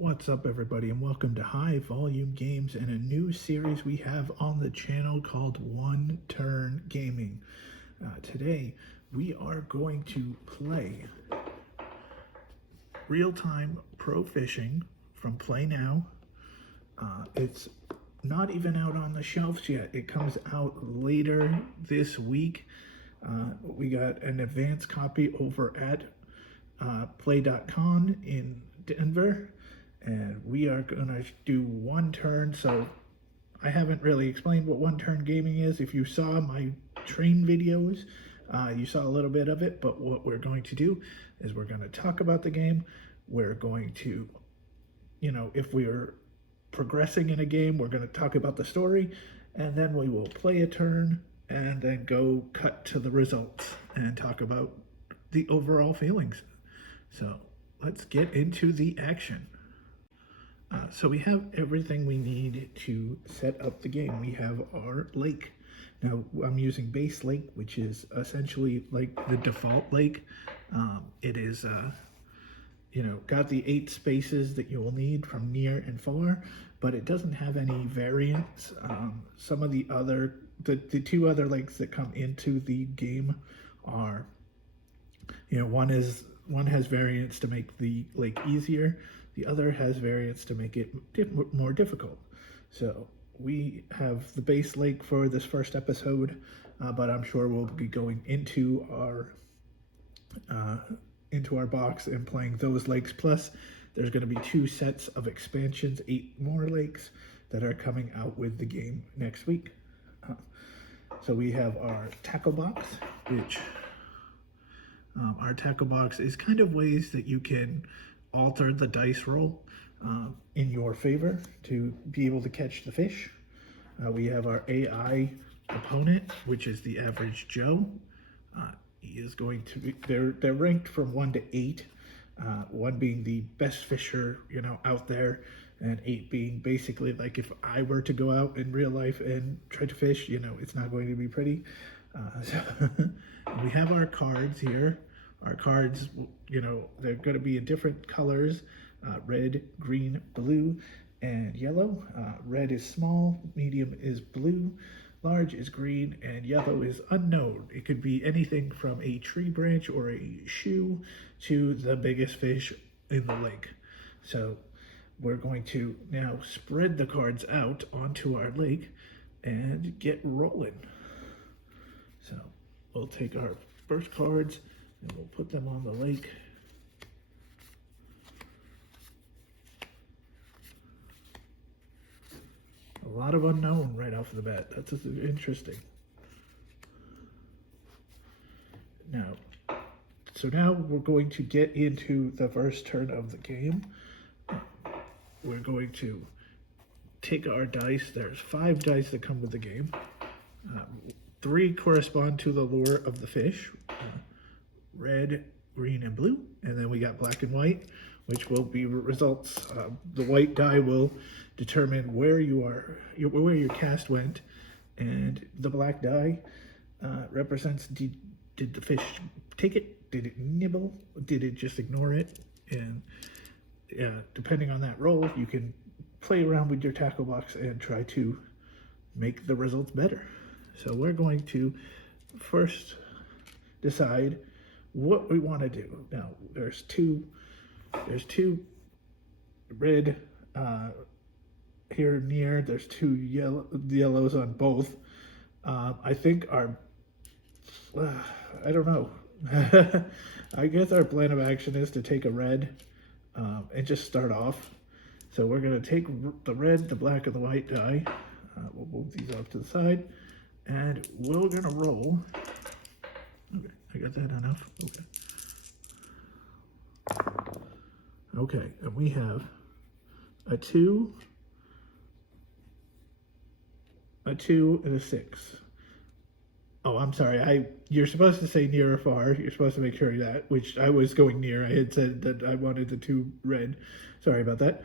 What's up, everybody, and welcome to High Volume Games and a new series we have on the channel called One Turn Gaming. Today we are going to play Reel-Time Pro Fishing from Plaay Now. It's not even out on the shelves yet. It comes out later this week. We got an advanced copy over at Plaay Dot Con in Denver, and we are gonna do one turn. So I haven't really explained what one turn gaming is. If you saw my train videos, you saw a little bit of it, but what we're going to do is we're going to talk about the game. We're going to, if we're progressing in a game, we're going to talk about the story, and then we will play a turn and then go cut to the results and talk about the overall feelings. So let's get into the action. So we have everything we need to set up the game. We have our lake. Now I'm using base lake, which is essentially like the default lake. It is, got the 8 spaces that you will need from near and far, but it doesn't have any variants. Some of the two other lakes that come into the game are, one has variants to make the lake easier. The other has variants to make it more difficult. So we have the base lake for this first episode, but I'm sure we'll be going into our box and playing those lakes. Plus, there's going to be 2 sets of expansions, 8 more lakes that are coming out with the game next week. So we have our tackle box, which our tackle box is kind of ways that you can alter the dice roll in your favor to be able to catch the fish. We have our AI opponent, which is the average Joe. He is going to be, they're ranked from 1 to 8, 1 being the best fisher out there, and 8 being basically like if I were to go out in real life and try to fish, it's not going to be pretty. So we have our cards here. Our cards, they're going to be in different colors, red, green, blue, and yellow. Red is small, medium is blue, large is green, and yellow is unknown. It could be anything from a tree branch or a shoe to the biggest fish in the lake. So we're going to now spread the cards out onto our lake and get rolling. So we'll take our first cards and we'll put them on the lake. A lot of unknown right off the bat. That's interesting. Now we're going to get into the first turn of the game. We're going to take our dice. There's 5 dice that come with the game. 3 correspond to the lure of the fish. Red, green, and blue, and then we got black and white, which will be results. The white die will determine where your cast went, and the black die represents did the fish take it, did it nibble, did it just ignore it, and depending on that roll, you can play around with your tackle box and try to make the results better. So we're going to first decide what we want to do. Now there's two red here near, there's 2 yellows on both. I think our I don't know. I guess our plan of action is to take a red and just start off. So we're going to take the red, the black, and the white die. We'll move these off to the side, and we're going to roll. Okay, I got that enough. Okay, and we have a 2, and a 6. Oh, I'm sorry. You're supposed to say near or far. You're supposed to make sure that, which I was going near. I had said that I wanted the 2 red. Sorry about that.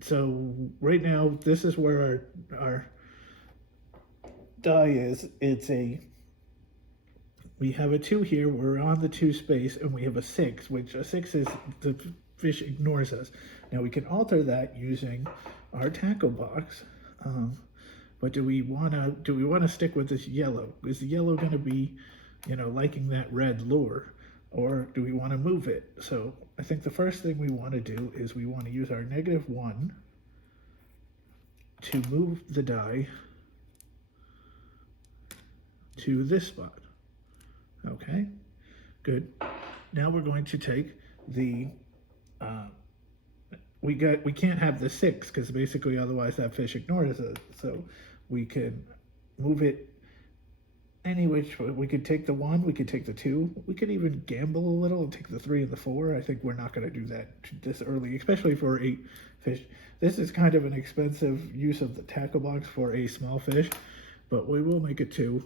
So right now, this is where our die is. We have a 2 here, we're on the 2 space, and we have a 6, which a 6 is the fish ignores us. Now we can alter that using our tackle box. But do we wanna stick with this yellow? Is the yellow gonna be, liking that red lure? Or do we wanna move it? So I think the first thing we wanna do is we wanna use our -1 to move the die to this spot. Okay, good. Now we're going to take the, we can't have the 6 because basically otherwise that fish ignores us. So we can move it any which way. We could take the 1, we could take the 2, we could even gamble a little and take the 3 and the 4. I think we're not going to do that this early, especially for a fish. This is kind of an expensive use of the tackle box for a small fish, but we will make it 2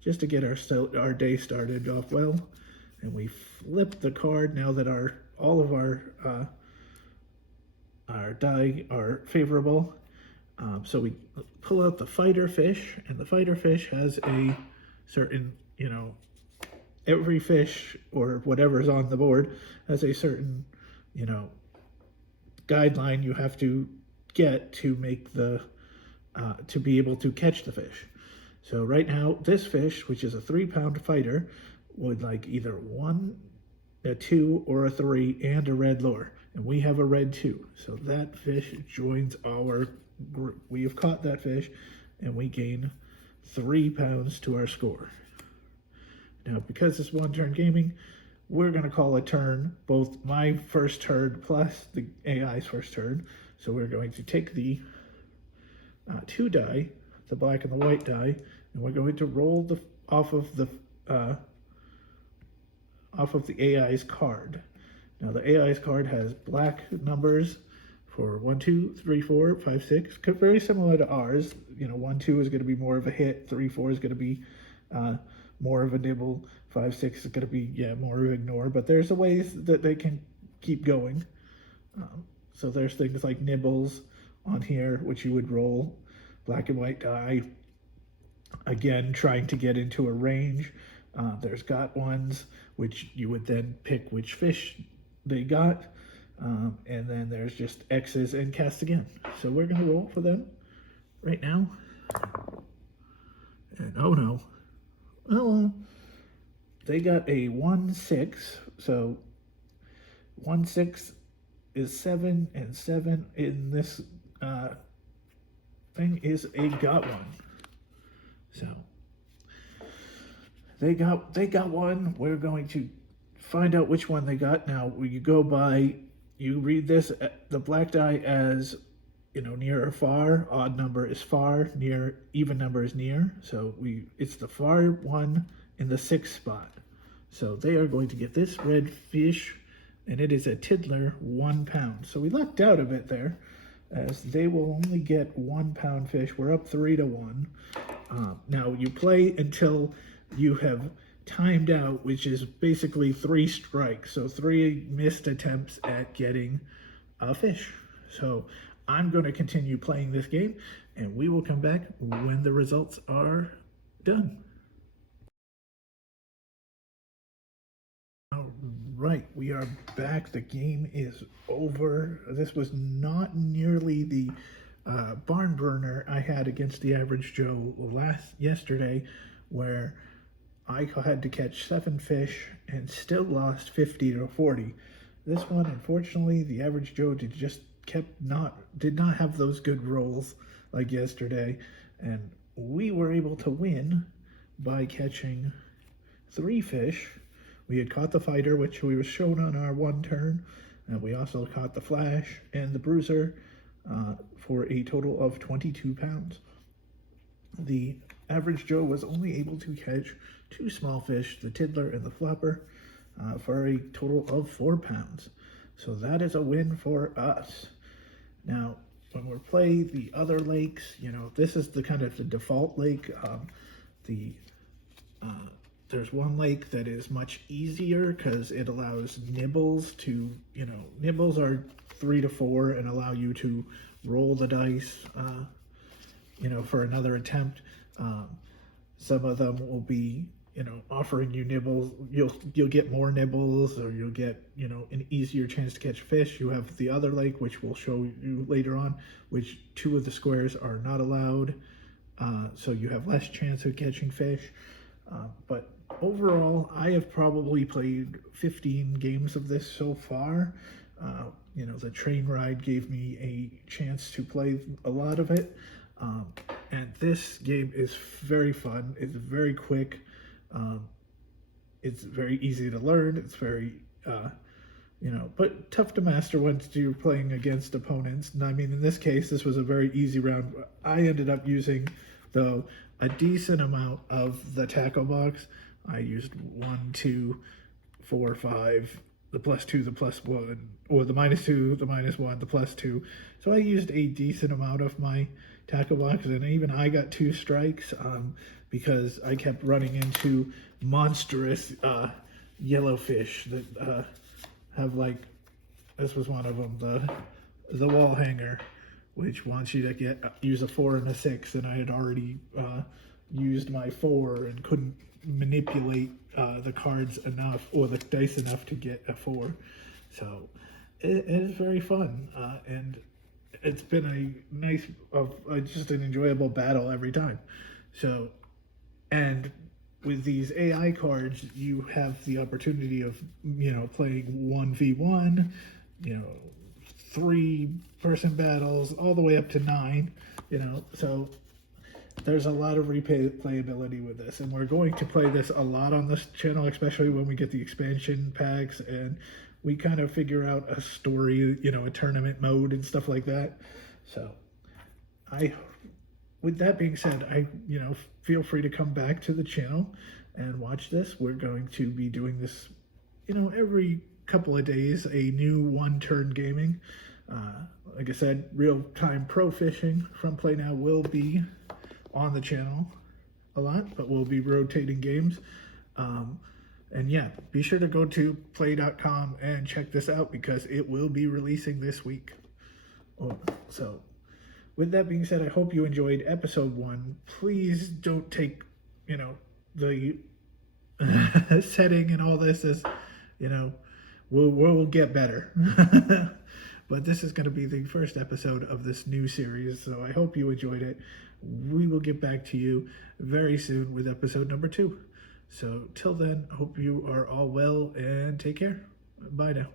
just to get our day started off well. And we flip the card now that all of our die are favorable. So we pull out the fighter fish, and the fighter fish has a certain, every fish or whatever's on the board has a certain, guideline you have to get to make the, to be able to catch the fish. So right now, this fish, which is a 3-pound fighter, would like either 1, a 2, or a 3, and a red lure. And we have a red 2. So that fish joins our group. We have caught that fish, and we gain 3 pounds to our score. Now, because it's one-turn gaming, we're going to call a turn both my first turn plus the AI's first turn. So we're going to take the 2 die, the black and the white die, and we're going to roll off of the AI's card. Now the AI's card has black numbers for 1, 2, 3, 4, 5, 6, very similar to ours. 1, 2 is going to be more of a hit, 3, 4 is going to be more of a nibble, 5, 6 is going to be more of ignore. But there's a ways that they can keep going. So there's things like nibbles on here, which you would roll black and white die. Again, trying to get into a range. There's got ones, which you would then pick which fish they got. And then there's just X's and cast again. So we're going to roll for them right now. And oh no. Well, they got a 1, 6. So 1, 6 is 7, and 7 in this thing is a got one. So they got one. We're going to find out which one they got. Now you go by, you read this, the black die as, near or far, odd number is far, near, even number is near. So it's the far one in the 6th spot. So they are going to get this red fish, and it is a tiddler, 1 pound. So we lucked out a bit there, as they will only get 1 pound fish. We're up 3 to 1. Now you play until you have timed out, which is basically 3 strikes. So 3 missed attempts at getting a fish. So I'm going to continue playing this game, and we will come back when the results are done. All right, we are back. The game is over. This was not nearly the barn burner I had against the average Joe yesterday, where I had to catch 7 fish and still lost 50 to 40. This one, unfortunately, the average Joe did not have those good rolls like yesterday, and we were able to win by catching 3 fish. We had caught the fighter, which we were shown on our 1 turn, and we also caught the flash and the bruiser for a total of 22 pounds. The average Joe was only able to catch 2 small fish, the tiddler and the flopper, for a total of 4 pounds. So that is a win for us. Now, when we play the other lakes, this is the kind of the default lake. There's one lake that is much easier because it allows nibbles to, nibbles are 3 to 4 and allow you to roll the dice, for another attempt. Some of them will be, offering you nibbles. You'll get more nibbles, or you'll get, an easier chance to catch fish. You have the other lake, which we'll show you later on, which 2 of the squares are not allowed, so you have less chance of catching fish. But overall, I have probably played 15 games of this so far. The train ride gave me a chance to play a lot of it. And this game is very fun. It's very quick. It's very easy to learn. It's very, but tough to master once you're playing against opponents. And I mean, in this case, this was a very easy round. I ended up using, though, a decent amount of the tackle box. I used 1, 2, 4, 5, the +2, the +1, or the -2, the -1, the +2. So I used a decent amount of my tackle box, and even I got 2 strikes because I kept running into monstrous yellowfish that have, like, this was one of them, the wall hanger, which wants you to use a 4 and a 6, and I had already used my 4 and couldn't manipulate the cards enough, or the dice enough, to get a 4. So it is very fun, and it's been a nice, just an enjoyable battle every time. So, and with these AI cards, you have the opportunity of, playing 1v1, 3-person battles, all the way up to 9, so there's a lot of replayability with this, and we're going to play this a lot on this channel, especially when we get the expansion packs and we kind of figure out a story, a tournament mode and stuff like that. So with that being said, feel free to come back to the channel and watch this. We're going to be doing this, every couple of days, a new one-turn gaming. Like I said, Reel-Time Pro Fishing from Plaay Now will be on the channel a lot, but we'll be rotating games. And yeah, be sure to go to Plaay.com and check this out, because it will be releasing this week. So with that being said, I hope you enjoyed episode 1. Please don't take, the setting and all this as, we'll get better. But this is going to be the first episode of this new series, so I hope you enjoyed it. We will get back to you very soon with episode number 2. So till then, hope you are all well, and take care. Bye now.